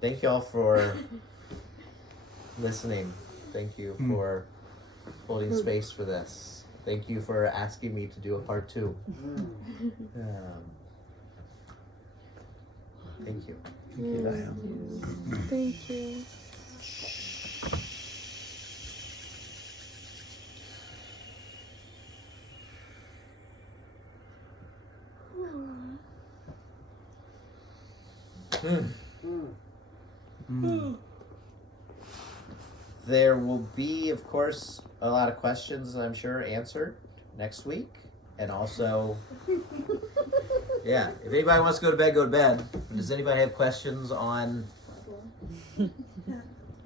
Thank you all for listening. Thank you for holding space for this. Thank you for asking me to do a part 2. Thank you. Thank you, Dyon. Thank you. There will be, of course, a lot of questions, I'm sure, answered next week. And also, yeah, if anybody wants to go to bed, go to bed. Does anybody have questions on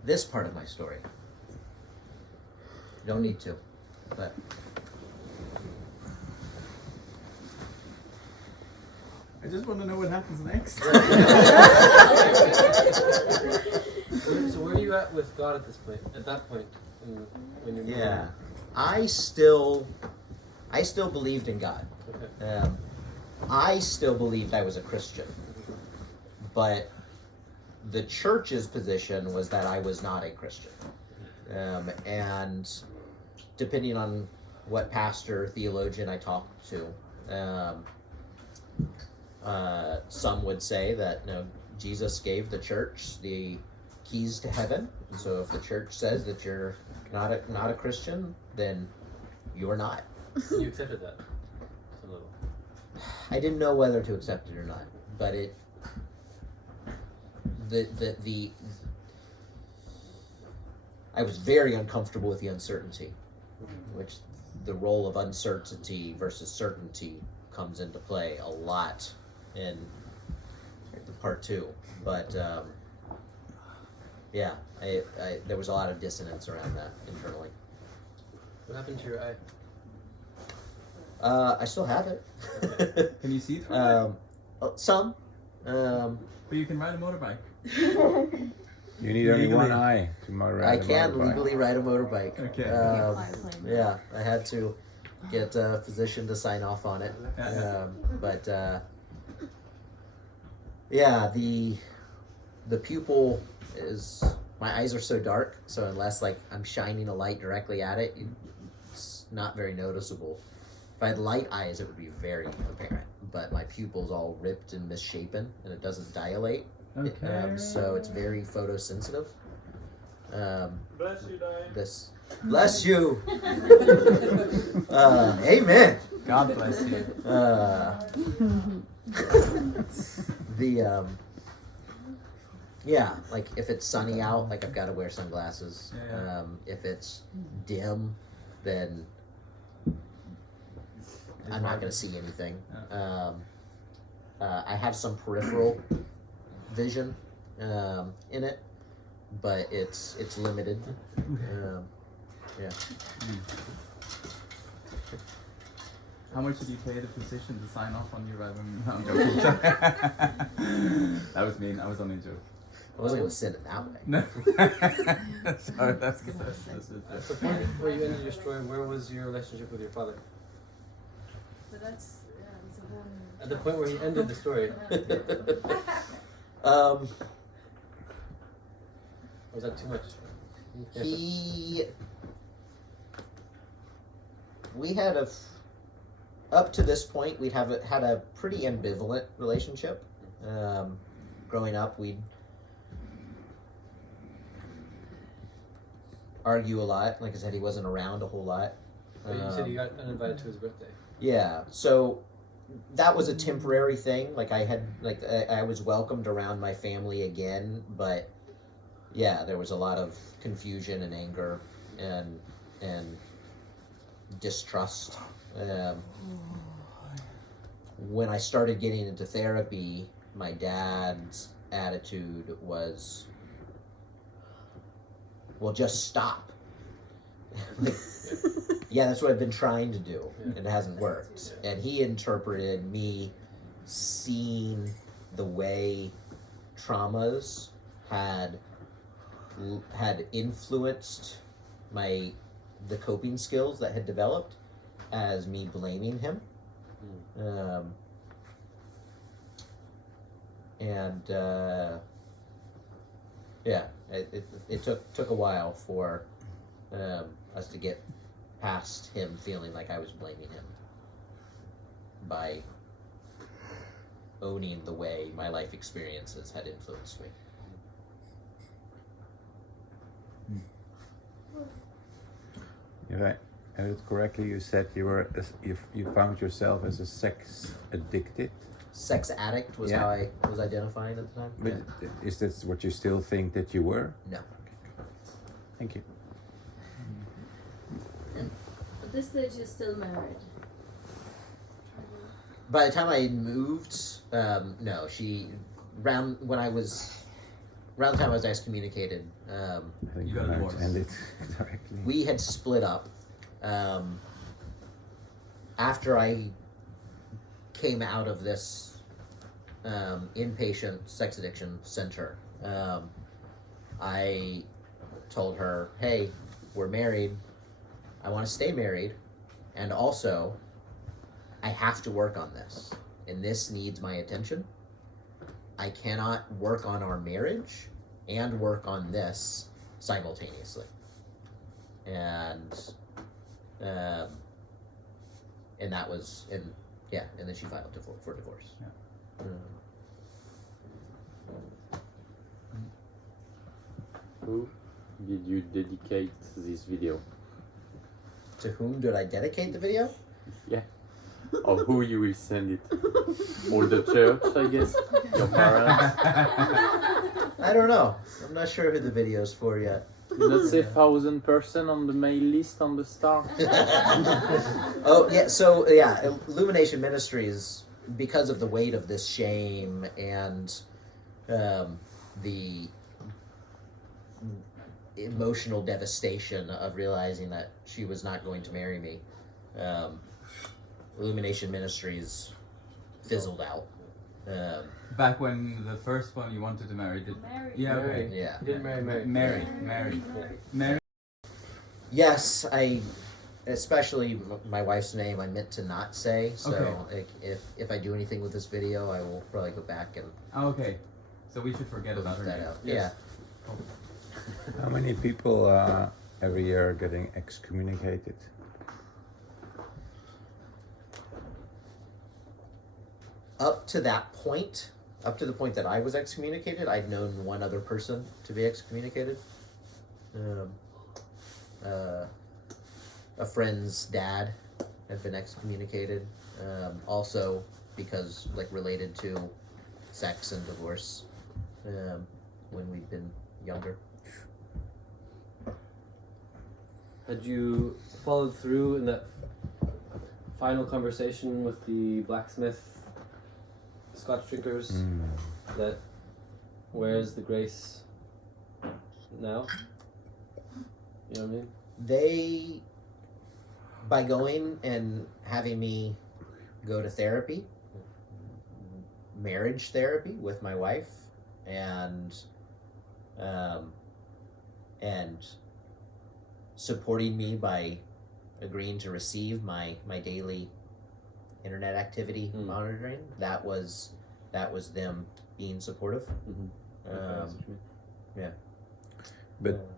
this part of my story? You don't need to, but... I just want to know what happens next. So where are you at with God at this point? At that point, when you're Yeah, I still believed in God. Okay. I still believed I was a Christian, but the church's position was that I was not a Christian, and depending on what pastor, theologian I talked to, some would say that Jesus gave the church the keys to heaven. So if the church says that you're not a Christian, then you're not. You accepted that, a little. I didn't know whether to accept it or not, but I was very uncomfortable with the uncertainty, which the role of uncertainty versus certainty comes into play a lot in the part 2. But yeah, there was a lot of dissonance around that internally. What happened to your eye? I still have it. Can you see through it? Some. But you can ride a motorbike. You need only one eye to I ride a can motorbike. legally ride a motorbike. Okay. Yeah, I had to get a physician to sign off on it. But yeah, the pupil is, my eyes are so dark, so unless like I'm shining a light directly at it, it's not very noticeable. If I had light eyes, it would be very apparent. But my pupil's all ripped and misshapen, and it doesn't dilate. Okay. So it's very photosensitive. Bless you, Dyon. This, bless you. Amen. God bless you. Yeah, like if it's sunny out, like I've got to wear sunglasses. Yeah. If it's dim, then I'm not going to see anything. I have some peripheral vision in it, but it's limited. Yeah. How much did you pay the physician to sign off on you rather than... No, I'm joking. That was mean. I was only joking. I wasn't going to send it that way. No. Sorry, that's good. At the point where you ended your story, where was your relationship with your father? But that's a whole new... At the point where he ended the story, was that too much? We had up to this point, we'd had a pretty ambivalent relationship. Growing up, we'd argue a lot. Like I said, he wasn't around a whole lot. But you said you got uninvited to his birthday. Yeah, so that was a temporary thing. Like I was welcomed around my family again, but yeah, there was a lot of confusion and anger and distrust. When I started getting into therapy, my dad's attitude was, well, just stop. Like, yeah, that's what I've been trying to do. It hasn't worked. And he interpreted me seeing the way traumas had influenced the coping skills that had developed as me blaming him. and it took a while for us to get past him feeling like I was blaming him by owning the way my life experiences had influenced me. If I heard it correctly, you said you found yourself as a sex addicted. Sex addict was Yeah. how I was identifying at the time. But Yeah. is that what you still think that you were? No. Thank you. At this stage, you're still married. By the time I moved, no, she around the time I was excommunicated, I think You you got a might divorce. end it directly. we had split up. After I came out of this inpatient sex addiction center, I told her, "Hey, we're married. I want to stay married, and also, I have to work on this, and this needs my attention. I cannot work on our marriage and work on this simultaneously." And that was, and then she filed for divorce. Yeah. Who did you dedicate this video? To whom did I dedicate the video? Or who you will send it? Or the church, I guess? Your parents? I don't know. I'm not sure who the video's for yet. Did not say 1,000 person on the mail list on the start? Oh yeah, so yeah, Illumination Ministries, because of the weight of this shame and the emotional devastation of realizing that she was not going to marry me, Illumination Ministries fizzled out. Back when the first one you wanted to marry did. Married. Yeah. Okay. Yeah. You didn't marry Mary. Mary. Yes, especially my wife's name, I meant to not say. So Okay. like, if I do anything with this video, I will probably go back and Okay. So we should forget about put her that name. out. Yes. How many people every year are getting excommunicated? Up to the point that I was excommunicated, I'd known one other person to be excommunicated. A friend's dad had been excommunicated, also because like related to sex and divorce, when we'd been younger. Had you followed through in that final conversation with the blacksmith Scotch drinkers? That where's the grace now? You know what I mean? They, by going and having me go to therapy, marriage therapy with my wife, and supporting me by agreeing to receive my daily internet activity monitoring, that was them being supportive. Yeah. But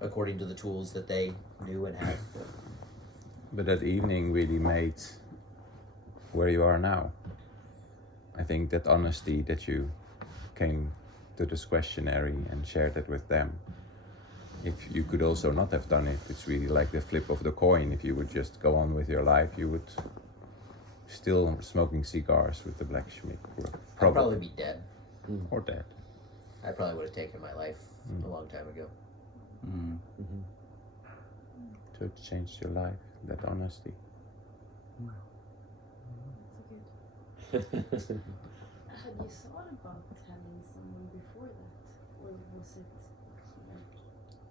according to the tools that they knew and had. but that evening really made where you are now. I think that honesty that you came to this questionnaire and shared it with them. If you could also not have done it, it's really like the flip of the coin. If you would just go on with your life, you would still smoking cigars with the blacksmith. I'd probably be dead. Or dead. I probably would have taken my life a long time ago. So it changed your life, that honesty. Had you thought about telling someone before that, or was it?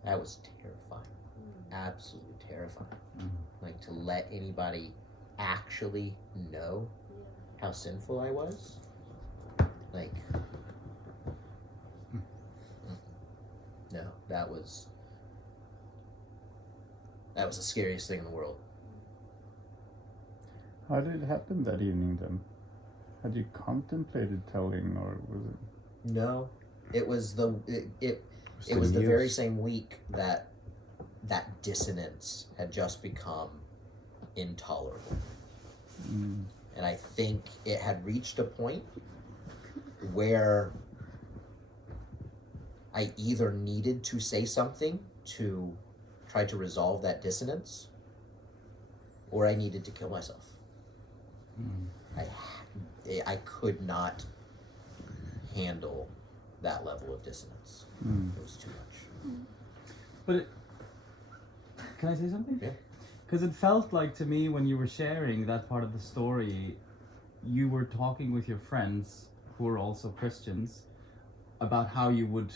That was terrifying. Absolutely terrifying. Like to let anybody actually know how sinful I was. Like, no, that was the scariest thing in the world. How did it happen that evening then? Had you contemplated telling, or was it? No, it was it the was the very news. same week that dissonance had just become intolerable. Mm. And I think it had reached a point where I either needed to say something to try to resolve that dissonance, or I needed to kill myself. Mm. I could not handle that level of dissonance. Mm. It was too much. But can I say something? Yeah. Because it felt like to me when you were sharing that part of the story, you were talking with your friends who are also Christians about how you would,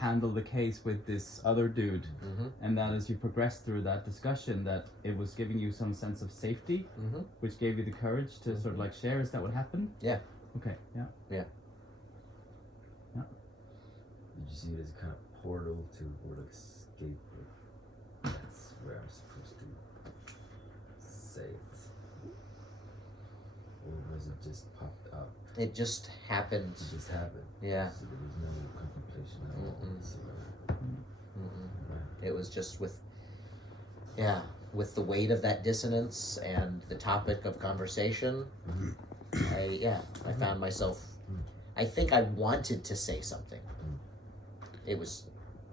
handle the case with this other dude, Mm-hmm. and that as you progressed through that discussion, that it was giving you some sense of safety, Mm-hmm. which gave you the courage to sort of like share. Is that what happened? Yeah. Okay. Yeah. Did you see it as a kind of portal to or escape? That's where I'm supposed to say it. Or was it just popped up? It just happened. It just happened. Yeah. So there was no contemplation at all. Mm-mm. whatsoever. Mm-mm. Right. It was just with the weight of that dissonance and the topic of conversation. I found myself. I think I wanted to say something. It was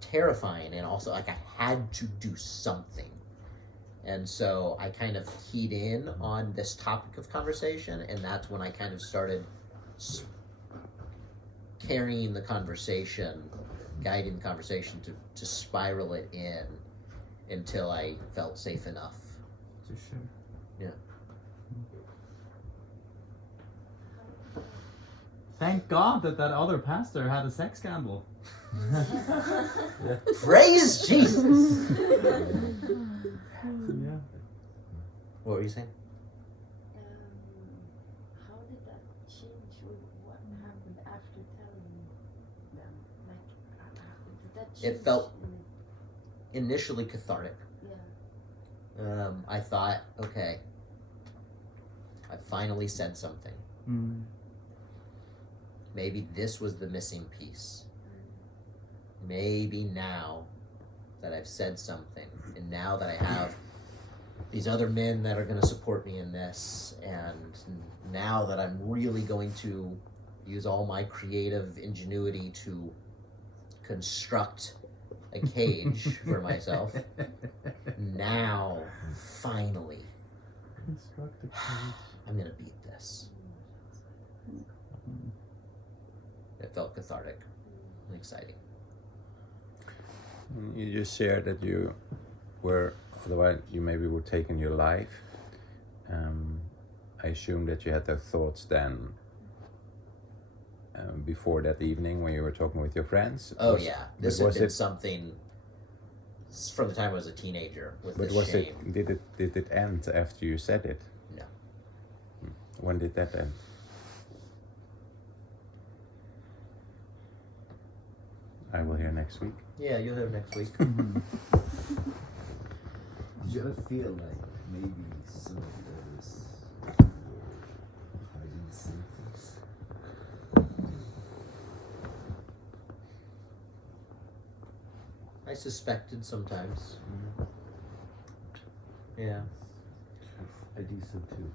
terrifying, and also like I had to do something. And so I kind of keyed in on this topic of conversation, and that's when I kind of started carrying the conversation, guiding the conversation to spiral it in until I felt safe enough. For sure. Yeah. Thank God that other pastor had a sex scandal. Praise Jesus! Yeah. What were you saying? How did that change? Or what happened after telling them? Like, did that change? It felt initially cathartic. Yeah. I thought, okay, I finally said something. Mm. Maybe this was the missing piece. Maybe now that I've said something, and now that I have these other men that are going to support me in this, and now that I'm really going to use all my creative ingenuity to construct a cage for myself, now, finally, Construct a cage. I'm going to beat this. It felt cathartic and exciting. You just shared that you were, otherwise you maybe would taking your life. I assume that you had those thoughts then before that evening when you were talking with your friends. Oh yeah, this had was been it- something from the time I was a teenager with But this was shame. did it end after you said it? No. When did that end? I will hear next week. Yeah, you'll have next week. Mhm. Did you ever feel like maybe some of those were hiding some things? I suspected sometimes. Yeah. I do so too.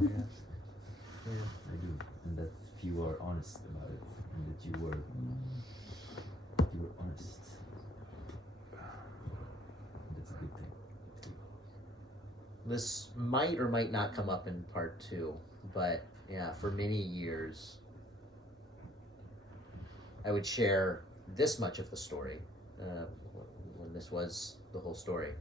Yeah. I do. And that if you are honest about it, and that you were honest. That's a good thing. This might or might not come up in part 2, but yeah, for many years, I would share this much of the story when this was the whole story.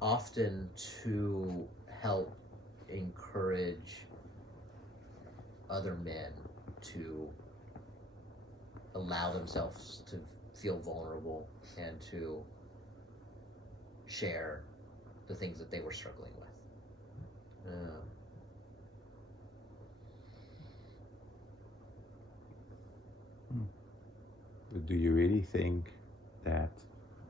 Often to help encourage other men to allow themselves to feel vulnerable and to share the things that they were struggling with. Do you really think that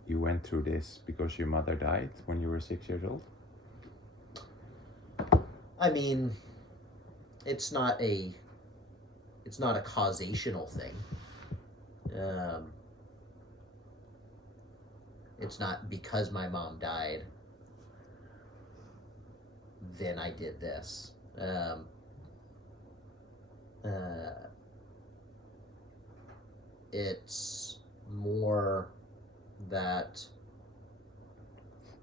you went through this because your mother died when you were 6 years old? I mean, it's not a causational thing. It's not because my mom died, then I did this. It's more that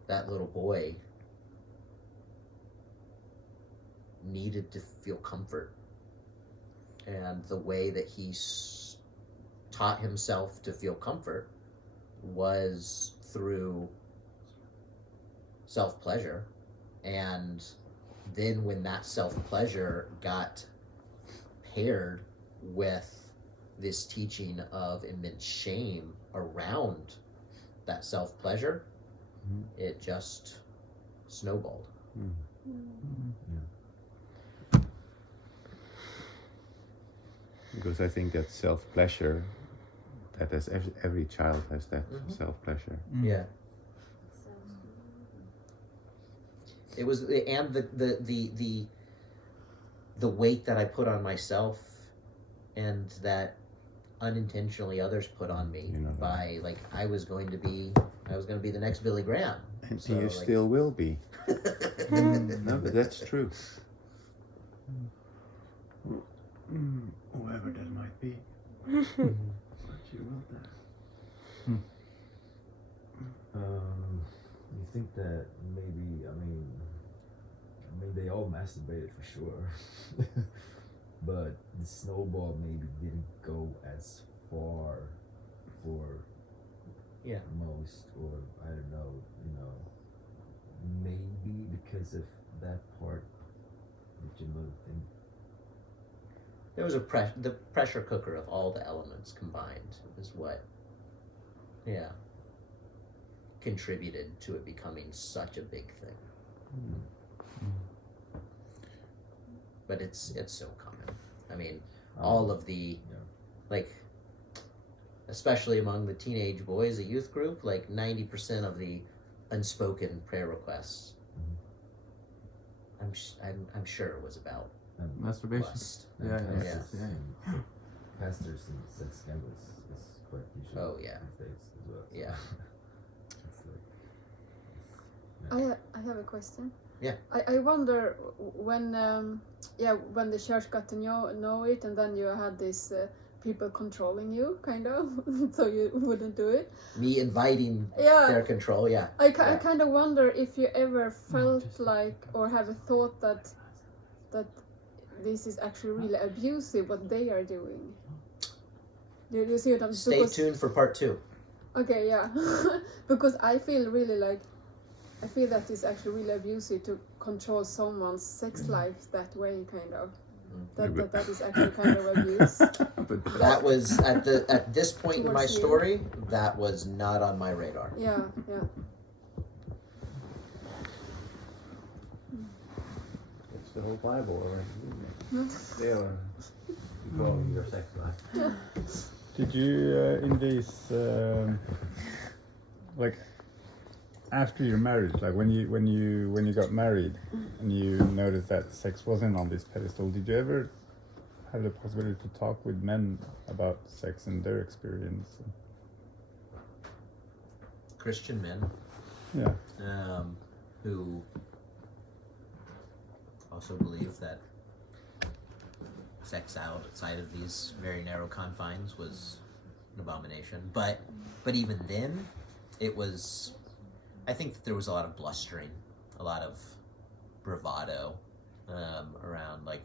little boy needed to feel comfort, and the way that he taught himself to feel comfort was through self-pleasure. And then when that self-pleasure got paired with this teaching of immense shame around that self-pleasure, it just snowballed. Because I think that self-pleasure, that has every child has that self-pleasure. Yeah. It was, and the weight that I put on myself, and that unintentionally others put on me by, like, I was going to be the next Billy Graham. And So, you like, still will be. No, but that's true. Whoever that might be. But you will die. You think that maybe, I mean they all masturbated for sure, but the snowball maybe didn't go as far for most, or I don't know, maybe because of that part that you know think. There was the pressure cooker of all the elements combined is what, contributed to it becoming such a big thing. But it's so common. I mean, all of the, like, especially among the teenage boys, a youth group, like 90% of the unspoken prayer requests, I'm sure it was about Masturbation. lust. Yeah. Pastors and sex scandals is quite usual. Oh, yeah. These days as well. So. Yeah. It's like, I have a question. Yeah. I wonder when the church got to know it, and then you had these people controlling you, kind of, so you wouldn't do it. Me inviting their control, I kind of wonder if you ever felt like, or have a thought that this is actually really abusive what they are doing. Do you see what I'm saying? Stay tuned for part 2. Okay, yeah. Because I feel really like, I feel that it's actually really abusive to control someone's sex life that way, kind of. That is actually kind of abuse. That was at this point in my story, that was not on my radar. Yeah. It's the whole Bible already, isn't it? They are controlling your sex life. Did you in these like after your marriage, like when you got married and you noticed that sex wasn't on this pedestal, did you ever have the possibility to talk with men about sex and their experience? Christian men, who also believe that sex outside of these very narrow confines was an abomination. But even then, it was, I think that there was a lot of blustering, a lot of bravado around, like,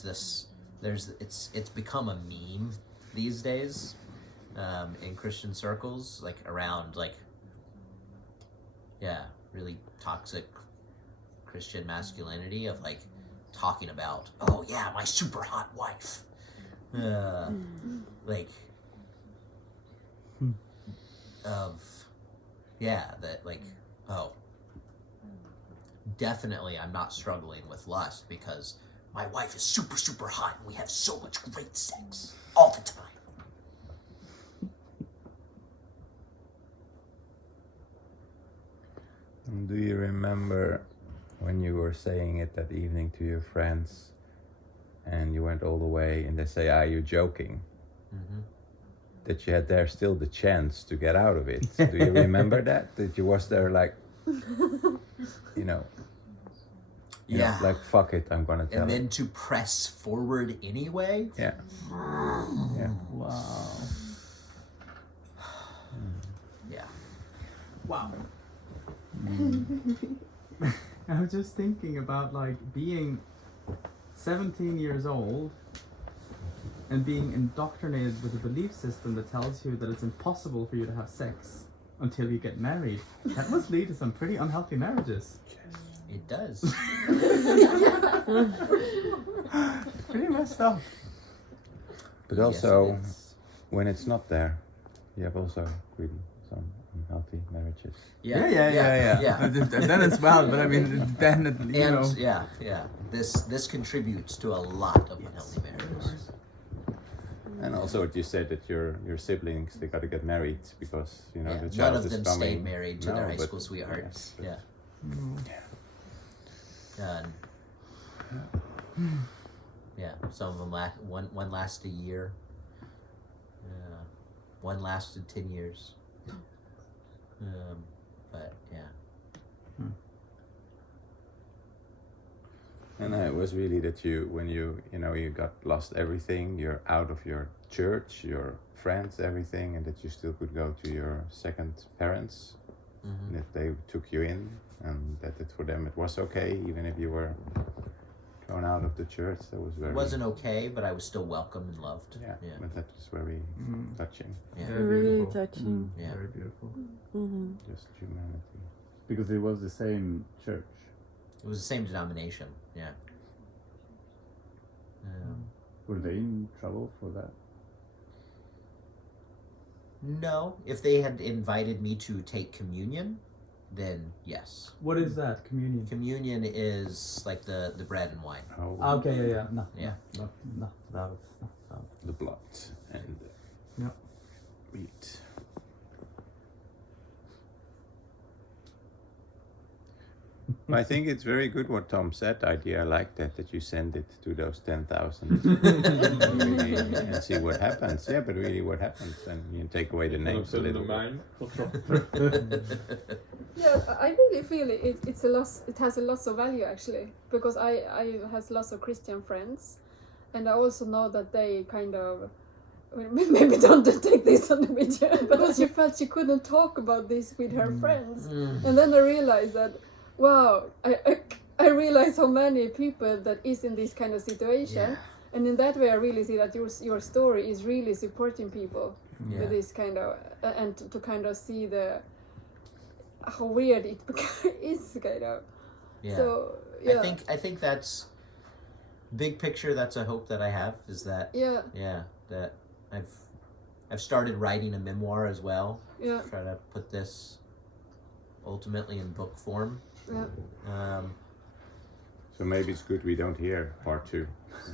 it's become a meme these days in Christian circles, like around, like, really toxic Christian masculinity of, like, talking about, oh yeah, my super hot wife, like, that, like, oh, definitely I'm not struggling with lust because my wife is super, super hot and we have so much great sex all the time. Do you remember when you were saying it that evening to your friends and you went all the way and they say, "Are you joking?" Mm-hmm. That you had there still the chance to get out of it. Do you remember that? That you was there like, you know, Yeah. like fuck it, I'm gonna tell And then it. to press forward anyway. Yeah. Yeah. Wow. Yeah. Wow. I was just thinking about like being 17 years old and being indoctrinated with a belief system that tells you that it's impossible for you to have sex until you get married. That must lead to some pretty unhealthy marriages. It does. Pretty messed up. But Yes, also, it is. when it's not there, you have also really some unhealthy marriages. Yeah. Then it's well, but I mean, then it, you And know. yeah. This contributes to a lot of unhealthy marriages. And also, what you said that your siblings they got to get married because you know Yeah, the child none of is them coming. stayed married to their high but- school sweethearts. yes, Yeah. Yeah. Some of them one lasted a year. One lasted 10 years. But yeah. And it was really that when you got lost everything, you're out of your church, your friends, everything, and that you still could go to your second parents, Mm-hmm. that they took you in, and that for them it was okay, even if you were thrown out of the church. That was very. It wasn't okay, but I was still welcome and loved. Yeah, Yeah. but that was very touching. Yeah. Very Really beautiful. touching. Yeah. Very beautiful. Mm-hmm. Just humanity. Because it was the same church. It was the same denomination. Yeah. Were they in trouble for that? No, if they had invited me to take communion, then yes. What is that? Communion. Communion is like the bread and wine. Oh, Okay, yeah. No, Yeah. no, about it. the blood and Yep. meat. I think it's very good what Tom said. Idea I like that you send it to those 10,000 really, and see what happens. Yeah, but really what happens, and you take away the names a little bit. Yeah, I really feel it's a loss. It has a lot of value actually, because I has lots of Christian friends, and I also know that they kind of maybe don't take this on the video, but she felt she couldn't talk about this with her friends, and then I realized that wow, I realize how many people that is in this kind of situation, and in that way I really see that your story is really supporting people with this kind of and to kind of see the how weird it is kind of. Yeah. So yeah, I think that's big picture. That's a hope that I have is that that I've started writing a memoir as well. Yeah. Try to put this ultimately in book form. Yeah. So maybe it's good we don't hear part 2.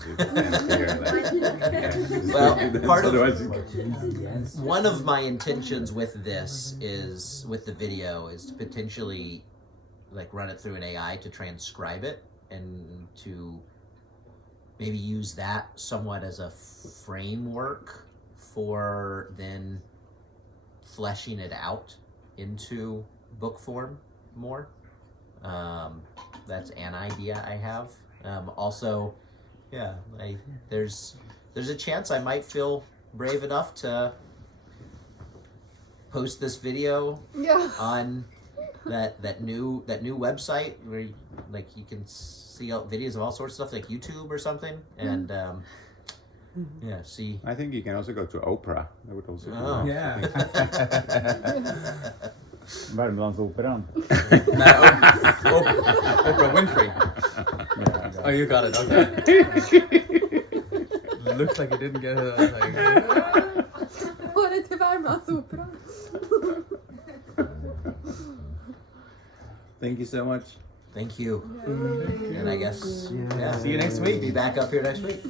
You can't hear that. Well, part of Otherwise- one of my intentions with this is with the video is to potentially like run it through an AI to transcribe it and to maybe use that somewhat as a framework for then fleshing it out into book form more. That's an idea I have. Also, there's a chance I might feel brave enough to post this video on that new website where you can see videos of all sorts of stuff like YouTube or something, and see. I think you can also go to Oprah. That would also be Oh. nice. Yeah. Värmlandsoperan. Oprah Winfrey. Oh, you got it. Okay. Looks like you didn't get it. Var det till Värmlandsoperan? Thank you so much. Thank you. And I guess See you next week. Be back up here next week.